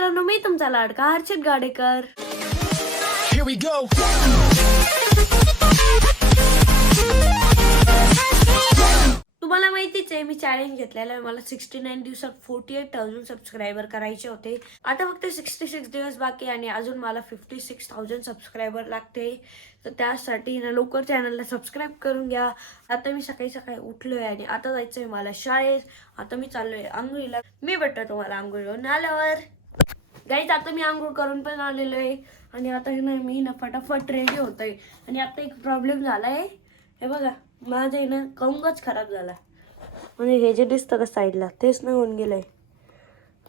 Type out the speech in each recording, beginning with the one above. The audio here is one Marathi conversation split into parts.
मित्रांनो, मी तुमचा लाडका हर्षित गाडेकर. Here we go. तुम्हाला माहितीच आहे, मी चॅलेंज घेतलेला आहे. मला 69 दिवसात 48,000 सबस्क्रायबर करायचे होते. आता फक्त 66 दिवस बाकी आणि अजून मला 56,000 सबस्क्रायबर लागते. तर त्यासाठी ना लवकर चॅनलला सबस्क्राईब करून घ्या. आता मी सकाळी सकाळी उठलोय आणि आता जायचंय मला शाळेत. आता मी चाललोय आंघोळीला. मी भेटतो तुम्हाला आंघोळीवरून आल्यावर. गाईज, आता मी आंघोळ करून पण आलेलो आहे आणि आता मी ना फटाफट रेडी होतोय. आणि आता एक प्रॉब्लेम झालाय. हे बघा, माझा आहे ना कंगच खराब झाला. म्हणजे हे जे दिसतं का साईडला, तेच नाही होऊन गेलंय.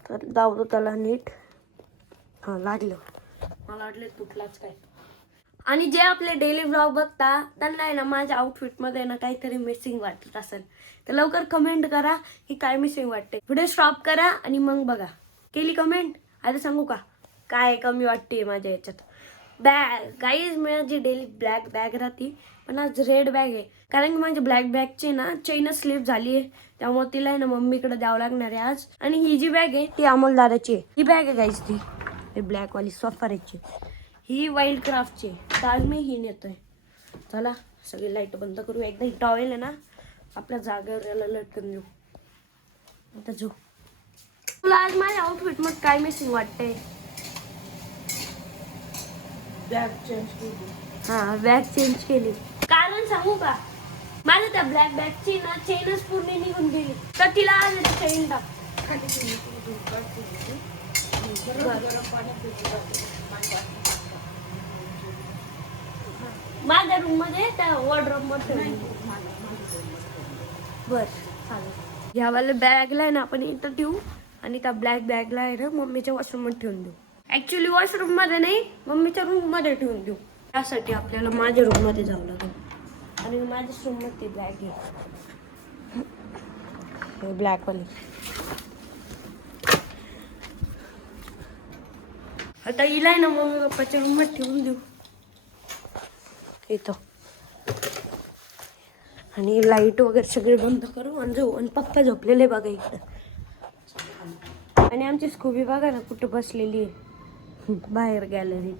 तर दावतो त्याला नीट. हा, लागलं. मला वाटलं तुटलाच काय. आणि जे आपले डेली व्लॉग बघता त्यांना आहे ना माझ्या आउटफिटमध्ये ना काहीतरी मिसिंग वाटत असेल तर लवकर कमेंट करा की काय मिसिंग वाटते. व्हिडिओ स्टॉप करा आणि मग बघा. केली कमेंट? आता सांगू का काय कमी वाटते माझ्या याच्यात. बॅग गाईज, माझी डेली ब्लॅक बॅग राहते, पण आज रेड बॅग आहे. कारण की माझी ब्लॅक बॅगची ना चेन स्लिप झाली आहे, त्यामुळे तिला आहे ना मम्मीकडे द्यावं लागणार आहे आज. आणि ही जी बॅग आहे ती अमोल दादाची आहे. ही बॅग आहे गाईज, ती ब्लॅकवाली सफारीची. ही वाईल्ड क्राफ्टची. तर आज मी ही नेतोय. चला सगळी लाईट बंद करू. एकदा ही टॉवेल आहे ना आपल्या जागेवर याला लटकन देऊ. आता जो तुला आज माझ्या आउटफिट मध्ये काय मिसिंग वाटतंय? हा, बॅग चेंज केली. कारण सांगू का, माझ्या त्या ब्लॅक बॅगची ना चेनच पूर्ण निघून गेली. तर तिला आज चेन टाक. माझ्या रूम मध्ये त्या वॉर्डरोब मध्ये बर चालेल. ह्यावाल्या बॅगला आहे ना आपण इथं ठेवू आणि त्या ब्लॅक बॅगला आहे ना मम्मीच्या वॉशरूम मध्ये ठेवून देऊ. ऍक्च्युली वॉशरूम मध्ये नाही, मम्मीच्या रूम मध्ये ठेवून देऊ. त्यासाठी आपल्याला माझ्या रूम मध्ये जावं लागेल. आणि माझ्या रूम मध्ये बॅग आहे ब्लॅक वाली. आता हिला आहे ना मम्मी पप्पाच्या रूम मध्ये ठेवून देऊ इथं. आणि लाईट वगैरे सगळे बंद करू आणि जाऊ. आणि पप्पा झोपलेले बघा इकडं. आणि आमची स्कूबी बघा ना कुठं बसलेली आहे बाहेर गॅलरी.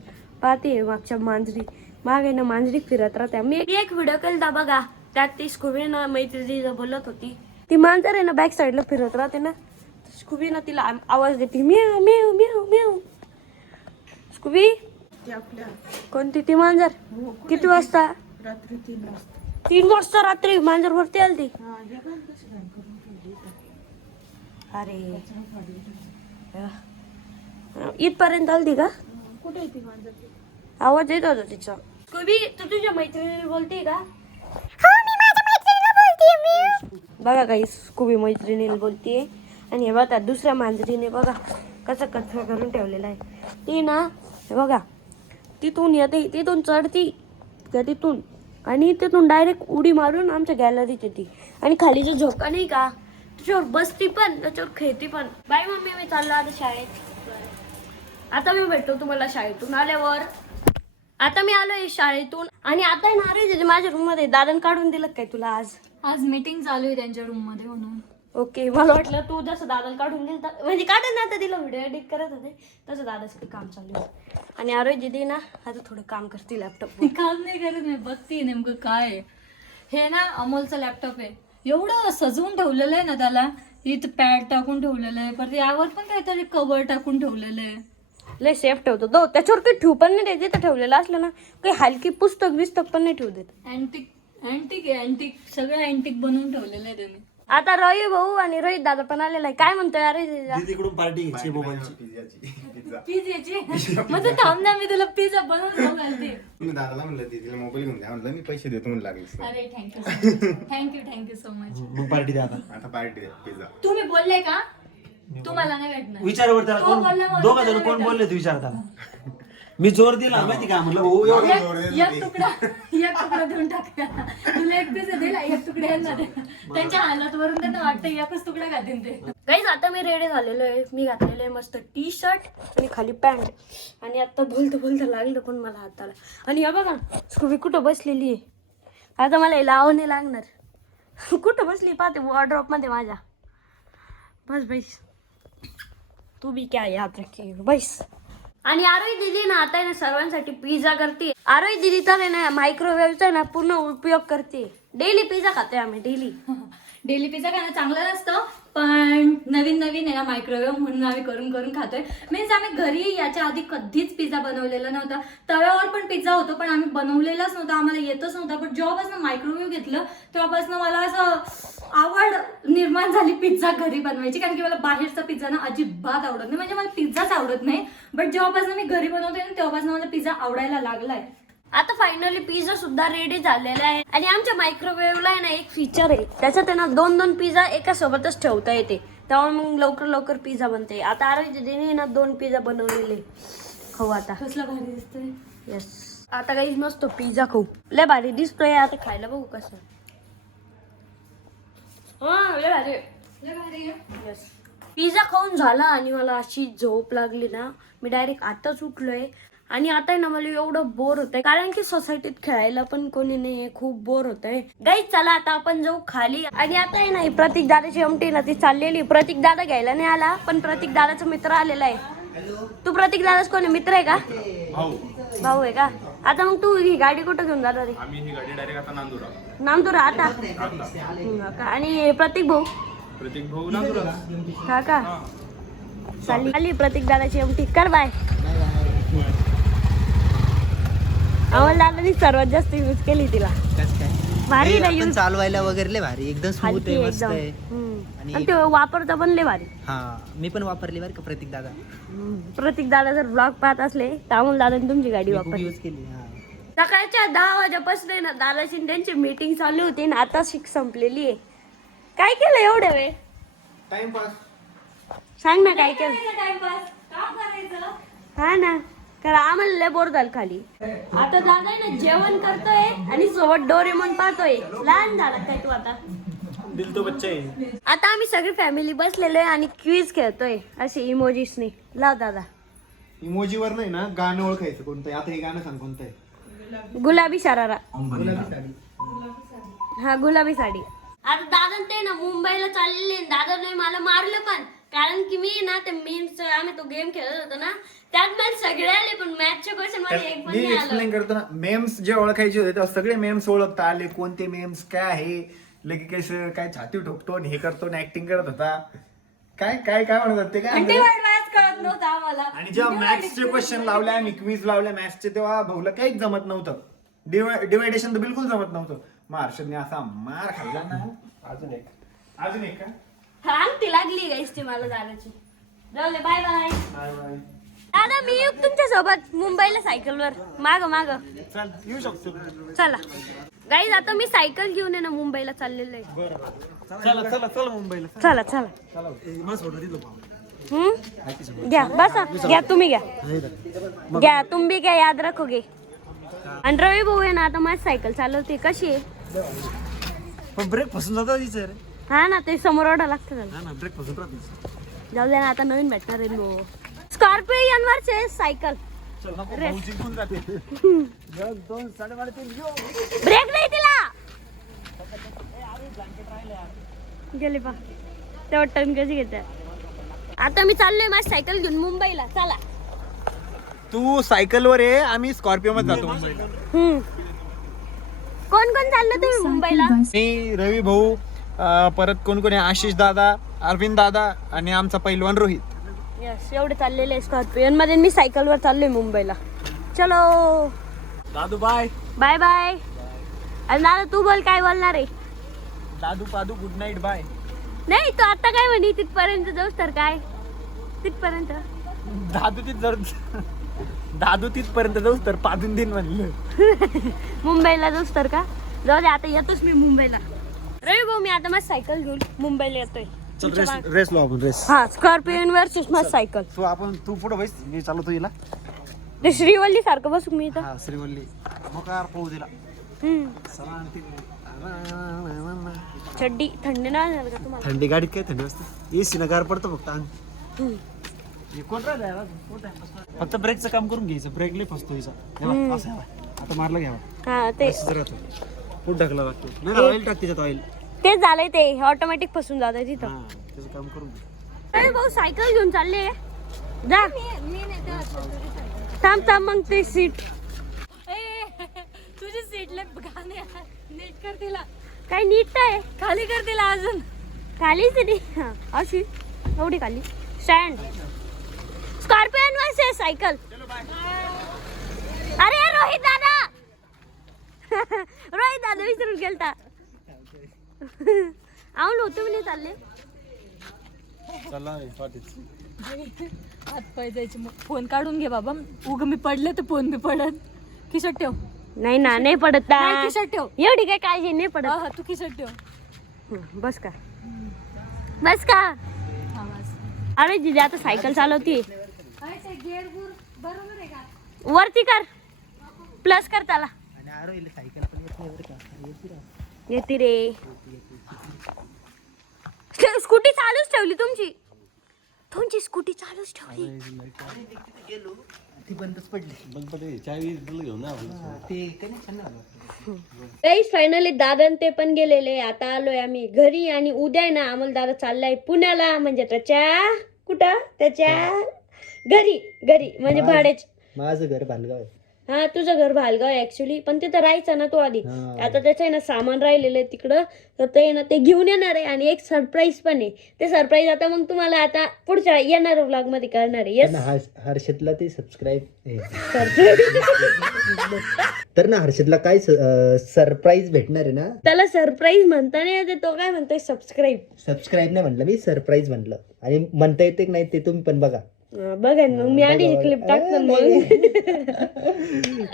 पाहते मागच्या मांजरी. मागे ना मांजरी फिरत राहते. मी एक व्हिडिओ केलता बघा, त्यात ती स्कूबी ना मैत्रिणी बोलत होती. ती मांजर आहे ना बॅक साईडला फिरत राहते ना, स्कूबी ना तिला आवाज देते, म्याव म्याव म्याव म्याव. स्कूबी कोणती ती मांजर? किती वाजता? रात्री 3 वाजता. 3 वाजता रात्री मांजर वरती आलती. अरे इथपर्यंत आलती का? कुठे आहे ती मांजर? आवाज येत होता तिचा. स्कूबी, तू तुझ्या मैत्रिणीला बोलते का? बघा काही स्कूबी मैत्रिणीला बोलतीये. आणि हे बघा दुसऱ्या मांजरीने बघा कसं कचरा करून ठेवलेला आहे. ती ना हे बघा तिथून येते, तिथून चढती त्या तिथून आणि तिथून डायरेक्ट उडी मारून आमच्या गॅलरीत येते. आणि खाली जो झोका नाही का त्याच्यावर बसती पण, त्याच्यावर खेळती पण. बाय मम्मी, मी चाललो आता शाळेत. आता मी भेटतो तुम्हाला शाळेतून आल्यावर. आता मी आलोय शाळेतून आणि आता नाराज माझ्या रूम मध्ये. दादान काढून दिलं काय तुला आज? आज मीटिंग चालू आहे त्यांच्या रूम मध्ये म्हणून. ओके, मला वाटलं तू जसं दादाला काढून दिलं म्हणजे काढून ना, आता तिला व्हिडिओ एडिट करत होते तसं दादाचं काम चालू आहे. आणि आरोग्य दिदी ना आता थोडं काम करते लॅपटॉप. काम नाही करत, मी बघते नेमकं काय आहे. हे ना अमोलचं लॅपटॉप आहे. एवढं सजवून ठेवलेलं आहे ना त्याला. इथं पॅड टाकून ठेवलेलं आहे, परत यावर पण काहीतरी कवर टाकून ठेवलेलं आहे. लय सेफ ठेवतो तो. त्याच्यावर काही ठेवू पण नाही देत. तिथं ठेवलेलं असलं ना काही हलकी पुस्तक पण नाही ठेवू देत. अँटिक अँटिक आहे, अँटिक सगळं अँटिक बनवून ठेवलेलं आहे त्यांनी. आता रवी भाऊ आणि रोहित दादा पण आलेला आहे. काय म्हणतोय अरे दीदीकडून पार्टी घ्यायची मोबाईलची. पिझ्याची मग तू थांब ना, मी तुला पिझ्झा बनवून घालते. मी दादाला म्हणलं दीदीला मोबाईल घेऊन द्या, म्हणलं मी पैसे देतो म्हणून लागले. अरे थँक्यू सो मच. मग पार्टी द्या आता पार्टी द्या पिझ्झा. तुम्ही बोलले का तुम्हाला नाही भेटणार? विचारावर त्याला तो बोलला म्हणून दोघं त्याला जण कोण भेटलं. बोलले तू विचार त्याला. मी जोर दिला माहिती का, म्हणलं भाऊ एक तुकडा देऊन टाक. तुला एक पिझ्झा दिला, एक तुकडा यांना दे. त्यांच्या हालतवरून त्यांना वाटतं एकच तुकडा खातील ते. गाईज, आता मी रेडी झालेलो आहे. मी घातलेलं आहे मस्त टी शर्ट आणि खाली पॅन्ट. आणि आता बोलता लागलं पण मला हाताला. आणि हे बघा स्कूबी कुठं बसलेली आहे. आता मला हे लावावं नाही लागणार. कुठं बसली पाहते वॉर्डरोब मध्ये माझ्या. बस बाई तू भी क्या याद रखिएगा बस. आणि आरोही दीदी ना आता आहे ना सर्वांसाठी पिझ्झा करते. आरोही दीदी तर आहे ना मायक्रोवेव्हचा ना पूर्ण उपयोग करते. डेली पिझ्झा खातोय आम्ही डेली. डेली पिझ्झा खाणं चांगलं नसतं, पण नवीन नवीन आहे ना मायक्रोवेव्ह म्हणून आम्ही करून करून खातोय. मीन्स आम्ही घरी याच्या आधी कधीच पिझ्झा बनवलेला नव्हता. तव्यावर पण पिझ्झा होतो पण आम्ही बनवलेलाच नव्हता, आम्हाला येतच नव्हता. पण जेव्हापासून मायक्रोवेव्ह घेतलं तेव्हापासून मला असं आवड निर्माण झाली पिझ्झा घरी बनवायची. कारण की मला बाहेरचा पिझ्झा ना अजिबात आवडत नाही, म्हणजे मला पिझ्झाच आवडत नाही. बट जेव्हापासून मी घरी बनवते ना तेव्हापासून मला पिझ्झा आवडायला लागलाय. आता फायनली पिझ्झा सुद्धा रेडी झालेला आहे. आणि आमच्या मायक्रोवेव्हला आहे ना एक फीचर आहे, त्याच्यात आहे ना 2-2 पिझ्झा एका सोबतच ठेवता येते. त्यामुळे मग लवकर लवकर पिझ्झा बनते. आता आरोग्य दीदीने ना 2 पिझ्झा बनवलेले खाऊ आता. कसला भारी दिसतोय. येस आता काही मस्त पिझ्झा खाऊ. लय भारी दिसतोय. आता खायला बघू कसं. हा लय भारी. लय भारी आहे. येस पिझ्झा खाऊन झाला आणि मला अशी झोप लागली ना, मी डायरेक्ट आताच उठलोय. आणि आता आहे ना मला एवढं बोर होत आहे, कारण की सोसायटीत खेळायला पण कोणी नाही, खूप बोर होत आहे. गाईज चला आता आपण जाऊ खाली. आणि आता आहे ना प्रतीक दादाची आमटी ना ती चाललेली. प्रतीक दादा घ्यायला नाही आला, पण प्रतीक दादाचा मित्र आलेला आहे. तू प्रतीक दादाच कोणी मित्र आहे का? भाऊ आहे का? आता मग तू ही गाडी कुठं घेऊन जाणार रे? आम्ही ही गाडी डायरेक्ट आता नांदुरा आता. आणि प्रतीक भाऊ नांदुरा हा का? चालली प्रतीक दादाची आमटी. कर बाय. आम्हाला दादानी सर्वात जास्त यूज केली तिला. भारी ना यूज चालवायला वगैरे लय भारी, एकदम स्मूथ आहे, मस्त आहे. आणि ते वापरता पण लय भारी. हा मी पण वापरली बरं का प्रतीक दादा. प्रतीक दादा जर ब्लॉग पाहत असले तर आम्हाला दादाने तुमची गाडी खूप वापरली. यूज केली. हा सकाळच्या 10 वाजेपासून ना दादाची आणि त्यांची मीटिंग चालू होती ना, आता संपलेली आहे. काय केलं एवढं वेळ? टाइमपास. सांग ना काय केलं. टाइमपास का करायचं? हा ना, कारण आम्हाला लय बोर झालं खाली. आता दादा आहे ना जेवण करतोय आणि सोबत डोरेमॉन पाहतोय. लहान झाला काय तू आता? दिल तो बच्चा आहे. आता आम्ही सगळी फॅमिली बसलेलो आहे आणि क्विज खेळतोय असे इमोजीसनी. लाव दादा. इमोजीवर नाही ना गाणं ओळखायचं कोणतं आहे. आता हे गाणं सांग कोणतं आहे. गुलाबी शरारा. हा गुलाबी साडी. आता दादा ते ना मुंबईला चाललेले. दादाने मला मारलं पण, कारण की मी ना ते मीम्स आम्ही तो गेम खेळत होतो ना, त्यात मला सगळे आले पण मॅथचे क्वेश्चन मध्ये एक पण मी नाही आलं. एक्सप्लेन करतो ना. मेम्स जे ओळखायचे होते तेव्हा सगळे मेम्स ओळखता आले. कोणते मेम्स काय आहे, लगे कसं काय छाती ठोकतो आणि हे करतो आणि ऍक्टिंग करत होता. काय काय काय म्हणत होते काय. कळत नव्हतं आम्हाला. आणि जेव्हा मॅथ्सचे क्वेश्चन लावले आम्ही, क्विज लावले मॅथ्सचे, तेव्हा भाऊला काहीच जमत नव्हतं. डिवायडेशन तर बिलकुल जमत नव्हतं. मग हर्षदने असा मार खाल्ला ना. अजून एक का? ती लागली गाईस ती मला दादाची. जाऊ दे. Bye bye. Bye bye. दादा मी येऊ तुमच्या सोबत मुंबईला सायकलवर. माग माग चल येऊ शकतो. चला गाईज आता मी सायकल घेऊन आहे ना मुंबईला चाललेलो आहे. चला चला चला मुंबईला. चला चला. घ्या बसा. घ्या तुम्ही घ्या तुम भी क्या याद रखोगे. आणि रवी भाऊ आहे ना आता माझी सायकल चालवते. कशी आहे? पण ब्रेक फसून जातो तिचं रे. हा ना ते समोर ओढा लागतं त्याला. हा ना ब्रेक फसून राहतो. जाऊ दे ना आता नवीन भेटणार आहे भाऊ. Scorpio यांवरचे cycle. ब्रेक नाही तिला. गेले पा तेव्हा टर्न कशी घेते. आता मी चाललोय माझी सायकल घेऊन मुंबईला. चला. तू सायकलवर आहे, आम्ही स्कॉर्पिओ मध्ये जातो मुंबईला. कोण कोण चाललं तुम्ही मुंबईला? मी, रवी भाऊ, परत कोण कोण आहे, आशिष दादा, अरविंद दादा आणि आमचा पैलवान रोहित. यस एवढे चाललेले स्कॉर्पिओ मध्ये. मी सायकलवर चाललोय मुंबईला. चलो दादू बाय. Bye bye. आणि दादा तू बोल काय बोलणार आहे? दादू पादू गुड नाईट बाय. नाही तू आता काय म्हणी तिथपर्यंत जाऊस तर काय तिथपर्यंत दादू तिथपर्यंत जाऊस तर पाजून देईन म्हणलं. मुंबईला जाऊस तर का? जाऊ दे आता येतोच मी मुंबईला. रवी भाऊ मी आता माझी सायकल घेऊन मुंबईला येतोय. रेस लो आपण रेस. हा स्कॉर्पिओ वर्सेस माझी सायकल. तू पुढे बस, मी चालवतो हिला. ते श्रीवल्ली सारखं बसू मी इथं. हा श्रीवल्ली मोकार पाहू दिला. चड्डी थंडी नाही झालं का तुम्हाला? थंडी गाडीत काय थंडी असते. एसी ना गार पडतो फक्त अंग. कोण राहिलं फक्त ब्रेकचं काम करून घ्यायचं. ब्रेक लई फसतो हिचा. असं आता मारला घ्यावा. हा ते राहतो पुढे ढकला लागतो. नाही ऑइल टाक त्याच्यात ऑइल. तेच झालंय ते ऑटोमॅटिक फसून जात तिथं. हा त्याचं काम करून घे. रवी भाऊ सायकल घेऊन चालले जा मी नेते हर्षद तुझी सायकल. थांब थांब मग ते सीट ए, तुझी सीटला गाणे नीट कर तिला, काय नीट आहे खाली कर तिला अजून. खालीच ती अशी एवढी खाली स्टँड स्कॉर्पियन वर्सेस सायकल. अरे रोहित दादा रोहित दादा विसरून गेलता. आवून होतो मी चालले. हात पाय जायचे मग. फोन काढून घे बाबा, उग मी पडले तर फोन बी पडत. खिशात ठेव. नाही ना नाही पडत ना. नाही, खिशात ठेव. एवढी काय काळजी नाही पडत. हा तू खिशात ठेव. बस का बस का. हा बस. अरे दिदी आता सायकल चालवती. गिअर बरोबर आहे का? वरती कर प्लस कर त्याला. आणि आरोहीला सायकल पण येत नाही बरं का. येते ना. येते रे. स्कूटी चालूच ठेवली तुमची. तुमची स्कूटी चालूच ठेवली. गेलो ती बंदच पडली. ते कनेक्शन गाईस फायनली दादा ते पण गेलेले. आता आलोय आम्ही घरी आणि उद्या ना अमोल दादा चाललाय पुण्याला, म्हणजे त्याच्या कुठं त्याच्या घरी म्हणजे भाड्याच. माझं घर भालगाव आहे. हा तुझं घर भालगाव आहे ऍक्च्युली, पण तिथं राहायचं ना तो आधी. आता त्याचं आहे ना सामान राहिलेलं आहे तिकडं, तर ते ना ते घेऊन येणार आहे. आणि एक सरप्राईज पण आहे. ते सरप्राईज आता मग तुम्हाला आता पुढच्या येणाऱ्या व्लॉग मध्ये करणार आहे. येस हर्षदला ते सबस्क्राईब तर ना हर्षदला काय सरप्राईज भेटणार आहे ना. त्याला सरप्राईज म्हणता नाही येते, तो काय म्हणतोय सबस्क्राईब नाही म्हणलं मी, सरप्राईज म्हणलं. आणि म्हणता येते की नाही ते तुम्ही पण बघा. बघा मग मी आधी क्लिप टाकतो मग.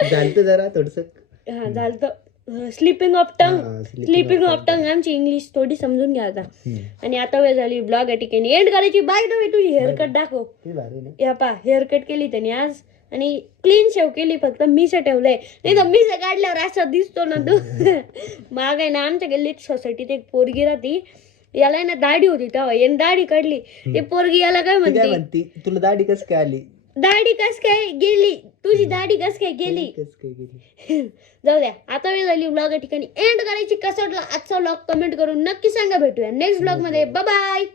झालं जरा थोडस. हा झालं. स्लीपिंग ऑफ टंग आमची इंग्लिश थोडी समजून घ्या आता. आणि आता वेळ झाली ब्लॉग या ठिकाणी एंड करायची. बाय द वे तुझी हेअरकट दाखव. या पा हेअरकट केली त्याने आज आणि क्लीन शेव केली. फक्त मीस ठेवलंय, नाही तर मीस काढल्यावर असा दिसतो ना तू. माग आहे ना आमच्या गल्लीत सोसायटीत एक पोरगी राहती. याला ना दाढी होती तेव्हा याने दाढी काढली. ते पोरगी याला काय म्हणते, तुला दाढी कस काय आली. दाढी कस काय गेली तुझी, दाढी कस काय गेली. जाऊ द्या आता वेळ झाली व्लॉग या ठिकाणी एंड करायची. कसा वाटला आजचा व्लॉग कमेंट करून नक्की सांगा. भेटूया नेक्स्ट व्लॉग मध्ये. Bye bye.